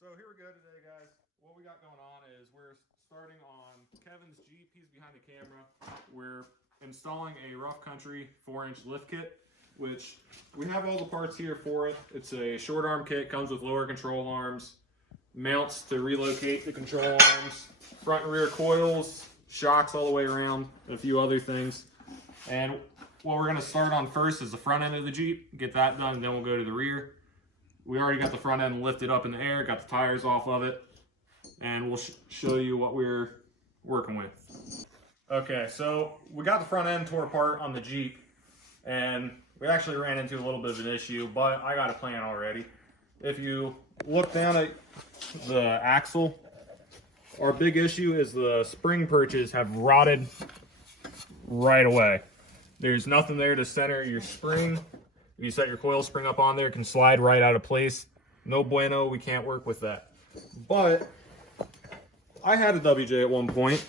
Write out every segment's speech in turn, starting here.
So here we go today, guys. What we got going on is we're starting on Kevin's Jeep. He's behind the camera. We're installing a Rough Country 4-inch lift kit, which we have all the parts here for it. It's a short arm kit, comes with lower control arms, mounts to relocate the control arms, front and rear coils, shocks all the way around, a few other things. And what we're going to start on first is the front end of the Jeep, get that done, and then we'll go to the rear. We already got the front end lifted up in the air, got the tires off of it, and we'll show you what we're working with. Okay, so we got the front end tore apart on the Jeep, and we actually ran into a little bit of an issue, but I got a plan already. If you look down at the axle, our big issue is the spring perches have rotted right away. There's nothing there to center your spring. If you set your coil spring up on there, it can slide right out of place. No bueno, we can't work with that. But I had a WJ at one point,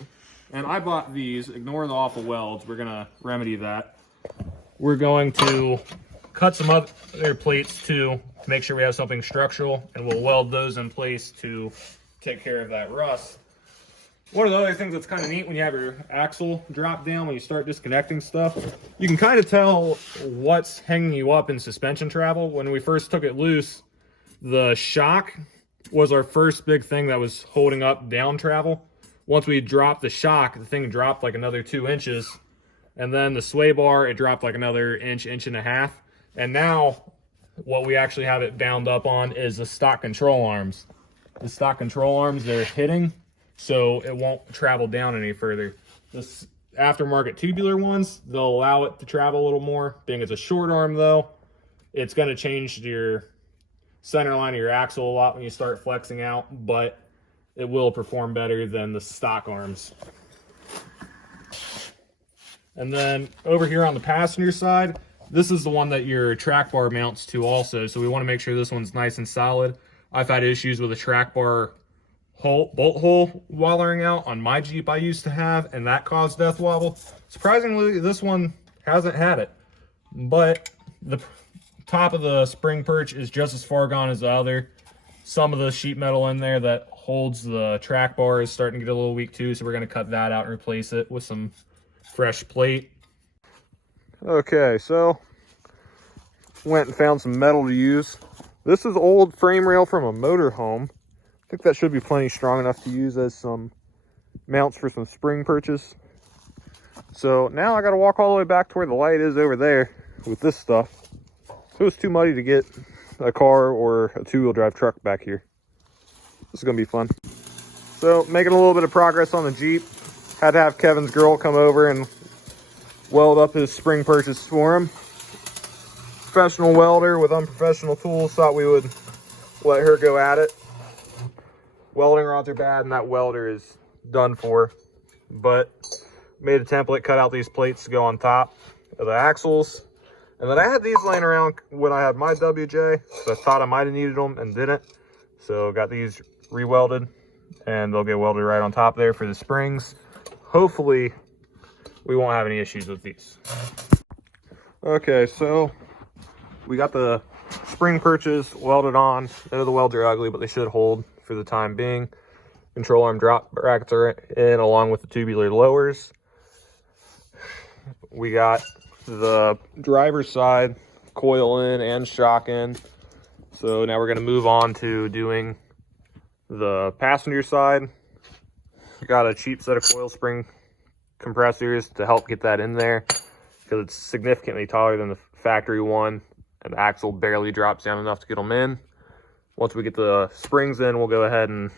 and I bought these. Ignore the awful welds. We're gonna remedy that. We're going to cut some other plates too to make sure we have something structural, and we'll weld those in place to take care of that rust. One of the other things that's kind of neat when you have your axle drop down, when you start disconnecting stuff, you can kind of tell what's hanging you up in suspension travel. When we first took it loose, the shock was our first big thing that was holding up down travel. Once we dropped the shock, the thing dropped like another 2 inches. And then the sway bar, it dropped like another inch, inch and a half. And now what we actually have it bound up on is the stock control arms. The stock control arms, they're hitting, so it won't travel down any further. This aftermarket tubular ones, they'll allow it to travel a little more. Being it's a short arm though, it's gonna change your center line of your axle a lot when you start flexing out, but it will perform better than the stock arms. And then over here on the passenger side, this is the one that your track bar mounts to also, so we wanna make sure this one's nice and solid. I've had issues with a track bar bolt hole wallering out on my Jeep I used to have, and that caused death wobble. Surprisingly, this one hasn't had it, but the top of the spring perch is just as far gone as the other. Some of the sheet metal in there that holds the track bar is starting to get a little weak too, so we're going to cut that out and replace it with some fresh plate. Okay, so went and found some metal to use. This is old frame rail from a motorhome. I think that should be plenty strong enough to use as some mounts for some spring perches. So now I got to walk all the way back to where the light is over there with this stuff. So it's too muddy to get a car or a two-wheel drive truck back here. This is going to be fun. So making a little bit of progress on the Jeep. Had to have Kevin's girl come over and weld up his spring perches for him. Professional welder with unprofessional tools, thought we would let her go at it. Welding rods are bad and that welder is done for, but made a template, cut out these plates to go on top of the axles. And then I had these laying around when I had my WJ, so I thought I might have needed them and didn't. So got these re-welded and they'll get welded right on top there for the springs. Hopefully we won't have any issues with these. Okay, so we got the spring perches welded on. I know the welds are ugly, but they should hold for the time being. Control arm drop brackets are in along with the tubular lowers. We got the driver's side coil in and shock in. So now we're going to move on to doing the passenger side. Got a cheap set of coil spring compressors to help get that in there because it's significantly taller than the factory one, and the axle barely drops down enough to get them in. Once we get the springs in, we'll go ahead and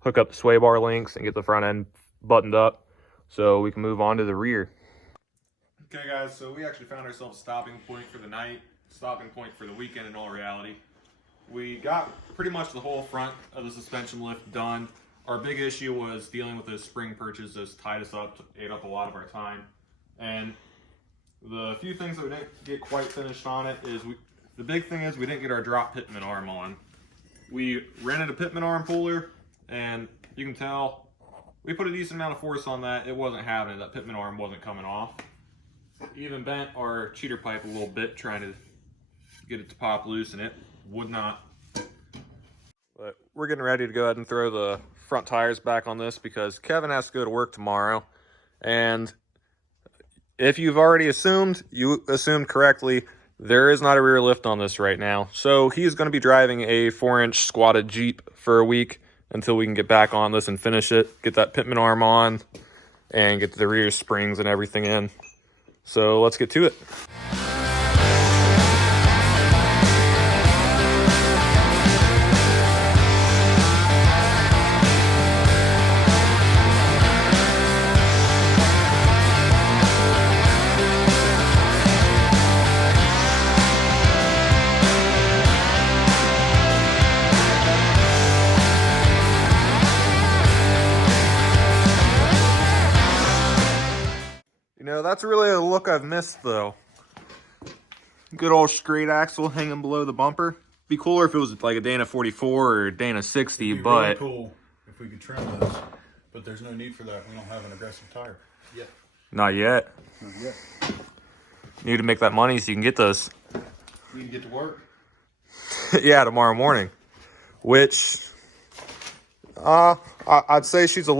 hook up the sway bar links and get the front end buttoned up so we can move on to the rear. Okay guys, so we actually found ourselves a stopping point for the night, stopping point for the weekend in all reality. We got pretty much the whole front of the suspension lift done. Our big issue was dealing with those spring perches. Those tied us up, ate up a lot of our time. And the few things that we didn't get quite finished on it is, the big thing is we didn't get our drop pitman arm on. We rented a pitman arm puller, and you can tell we put a decent amount of force on that. It wasn't having it. That pitman arm wasn't coming off. Even bent our cheater pipe a little bit trying to get it to pop loose, and it would not. But we're getting ready to go ahead and throw the front tires back on this because Kevin has to go to work tomorrow. And if you've already assumed, you assumed correctly, there is not a rear lift on this right now. So he's going to be driving a 4-inch squatted Jeep for a week until we can get back on this and finish it, get that pitman arm on, and get the rear springs and everything in. So let's get to it. You know, that's really a look I've missed, though. Good old straight axle hanging below the bumper. Be cooler if it was like a Dana 44 or a Dana 60, It'd be but... really cool if we could trim those, but there's no need for that. We don't have an aggressive tire yet. Not yet. Not yet. Need to make that money so you can get those. Need to get to work. Yeah, tomorrow morning. Which, I'd say she's just a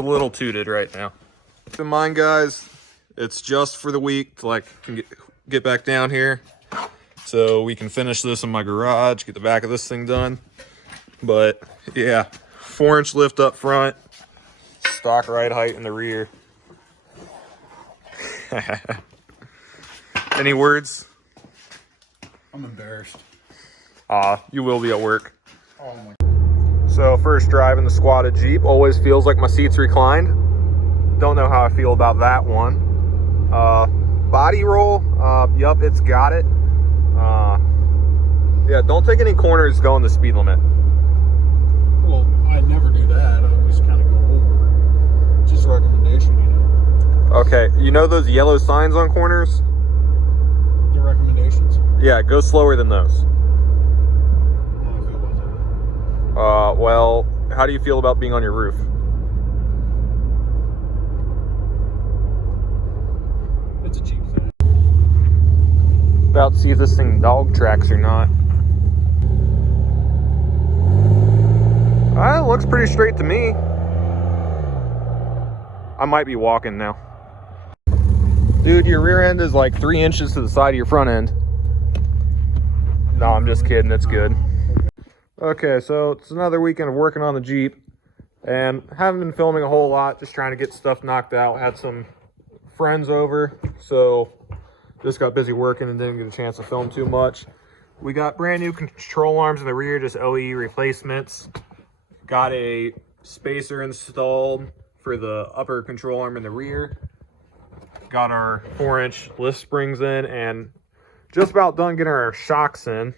little tooted right now. Keep in mind, guys, it's just for the week till I can get back down here. So we can finish this in my garage, get the back of this thing done. But yeah, 4-inch lift up front, stock ride height in the rear. Any words? I'm embarrassed. You will be at work. Oh my. So first driving the squatted Jeep, always feels like my seat's reclined. Don't know how I feel about that one. Body roll, yup, it's got it. Yeah, don't take any corners going the speed limit. Well, I never do that. I always kind of go over. Just a recommendation, you know. Okay, you know those yellow signs on corners? The recommendations. Yeah, go slower than those. How do I feel about that? Well, how do you feel about being on your roof? It's a Jeep thing. About to see if this thing dog tracks or not. It looks pretty straight to me. I might be walking now. Dude, your rear end is like 3 inches to the side of your front end. No, I'm just kidding. It's good. Okay, so it's another weekend of working on the Jeep. And haven't been filming a whole lot, just trying to get stuff knocked out. Had some friends over, so just got busy working and didn't get a chance to film too much. We got brand new control arms in the rear, just OE replacements. Got a spacer installed for the upper control arm in the rear. Got our 4-inch lift springs in and just about done getting our shocks in.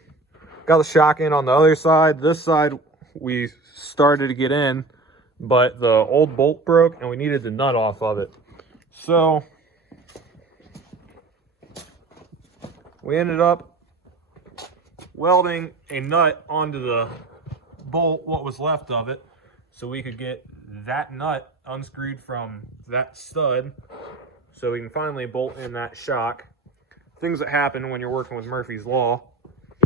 Got the shock in on the other side. This side we started to get in, but the old bolt broke and we needed the nut off of it. So we ended up welding a nut onto the bolt, what was left of it, so we could get that nut unscrewed from that stud so we can finally bolt in that shock. Things that happen when you're working with Murphy's Law.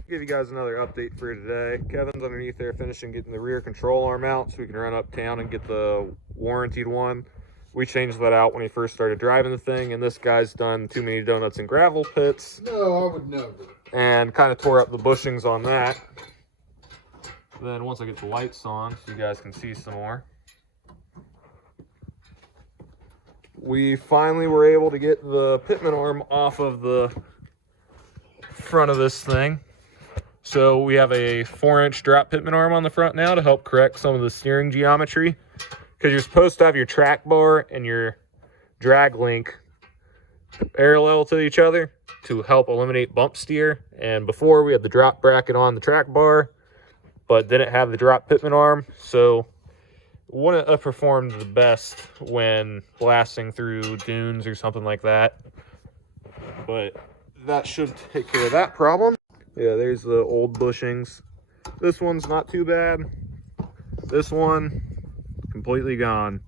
Give you guys another update for today. Kevin's underneath there finishing getting the rear control arm out so we can run uptown and get the warranted one. We changed that out when he first started driving the thing, and this guy's done too many donuts and gravel pits. No, I would never. And kind of tore up the bushings on that. Then once I get the lights on so you guys can see some more, we finally were able to get the pitman arm off of the front of this thing. So we have a 4-inch drop pitman arm on the front now to help correct some of the steering geometry, because you're supposed to have your track bar and your drag link parallel to each other to help eliminate bump steer. And before, we had the drop bracket on the track bar but didn't have the drop pitman arm, so wouldn't have performed the best when blasting through dunes or something like that. But that should take care of that problem. Yeah, there's the old bushings. This one's not too bad. This one, completely gone.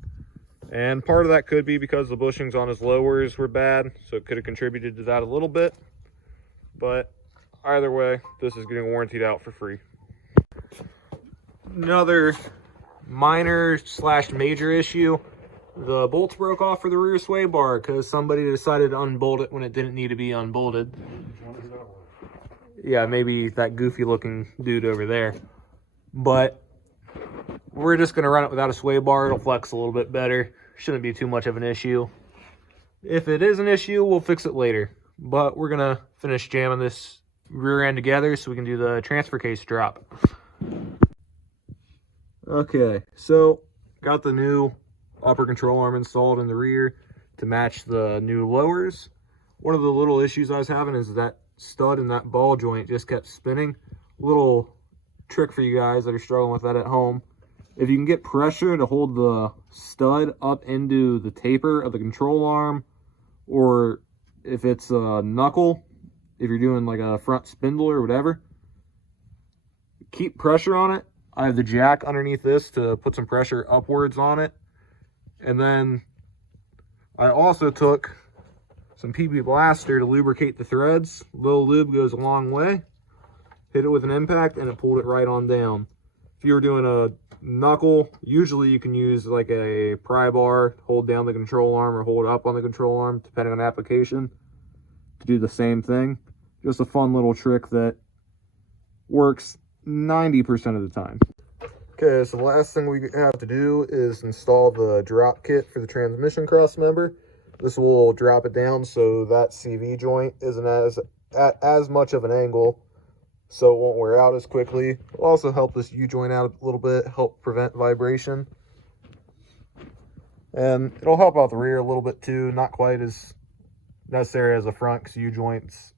And part of that could be because the bushings on his lowers were bad, so it could have contributed to that a little bit. But either way, this is getting warrantied out for free. Another minor slash major issue. The bolts broke off for the rear sway bar because somebody decided to unbolt it when it didn't need to be unbolted. Yeah, maybe that goofy looking dude over there. But we're just going to run it without a sway bar. It'll flex a little bit better. Shouldn't be too much of an issue. If it is an issue, we'll fix it later. But we're going to finish jamming this rear end together so we can do the transfer case drop. Okay, so got the new upper control arm installed in the rear to match the new lowers. One of the little issues I was having is that stud and that ball joint just kept spinning. Little trick for you guys that are struggling with that at home. If you can get pressure to hold the stud up into the taper of the control arm, or if it's a knuckle, if you're doing like a front spindle or whatever, keep pressure on it. I have the jack underneath this to put some pressure upwards on it. And then I also took some PB Blaster to lubricate the threads. Little lube goes a long way. Hit it with an impact and it pulled it right on down. If you're doing a knuckle, usually you can use like a pry bar, hold down the control arm or hold up on the control arm, depending on application, to do the same thing. Just a fun little trick that works 90% of the time. Okay, so the last thing we have to do is install the drop kit for the transmission cross member. This will drop it down so that CV joint isn't at as much of an angle, so it won't wear out as quickly. It'll also help this U-joint out a little bit, help prevent vibration. And it'll help out the rear a little bit too, not quite as necessary as the front, because U-joints,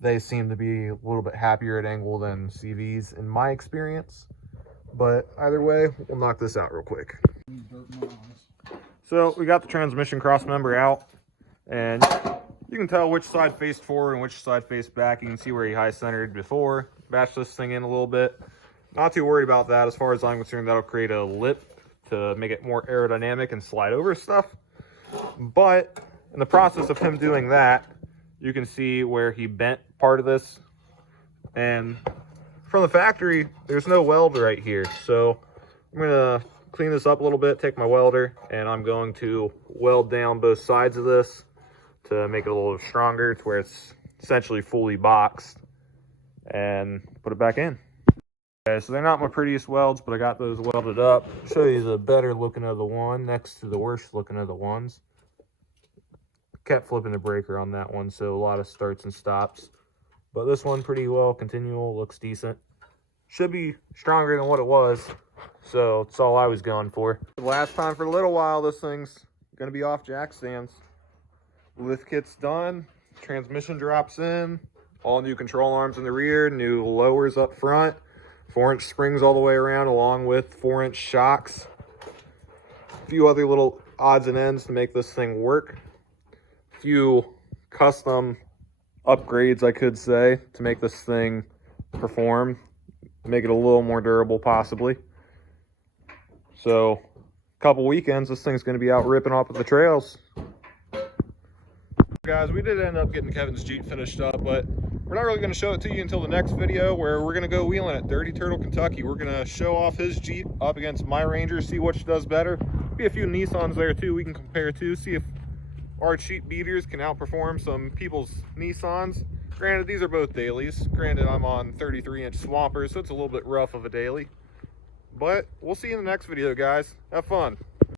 they seem to be a little bit happier at angle than CVs in my experience. But either way, we'll knock this out real quick. So we got the transmission cross member out, and you can tell which side faced forward and which side faced back. You can see where he high centered before. Bash this thing in a little bit. Not too worried about that. As far as I'm concerned, that'll create a lip to make it more aerodynamic and slide over stuff. But in the process of him doing that, you can see where he bent part of this. And from the factory, there's no weld right here. So I'm going to clean this up a little bit, take my welder, and I'm going to weld down both sides of this to make it a little stronger to where it's essentially fully boxed, and put it back in. Okay, so they're not my prettiest welds, but I got those welded up. I'll show you the better looking of the one next to the worst looking of the ones. Kept flipping the breaker on that one, so a lot of starts and stops. But this one pretty well continual, looks decent. Should be stronger than what it was, so it's all I was going for. Last time for a little while, this thing's gonna be off jack stands. Lift kit's done, transmission drops in, all new control arms in the rear, new lowers up front, 4-inch springs all the way around, along with 4-inch shocks. A few other little odds and ends to make this thing work. A few custom upgrades, I could say, to make this thing perform, make it a little more durable possibly. So a couple weekends, this thing's going to be out ripping off of the trails. Guys, we did end up getting Kevin's Jeep finished up, but we're not really going to show it to you until the next video, where we're going to go wheeling at Dirty Turtle, Kentucky. We're going to show off his Jeep up against my Ranger, see which does better. Be a few Nissans there too we can compare to, see if our cheap beaters can outperform some people's Nissans. Granted, these are both dailies. Granted, I'm on 33-inch Swampers, so it's a little bit rough of a daily. But we'll see you in the next video, guys. Have fun.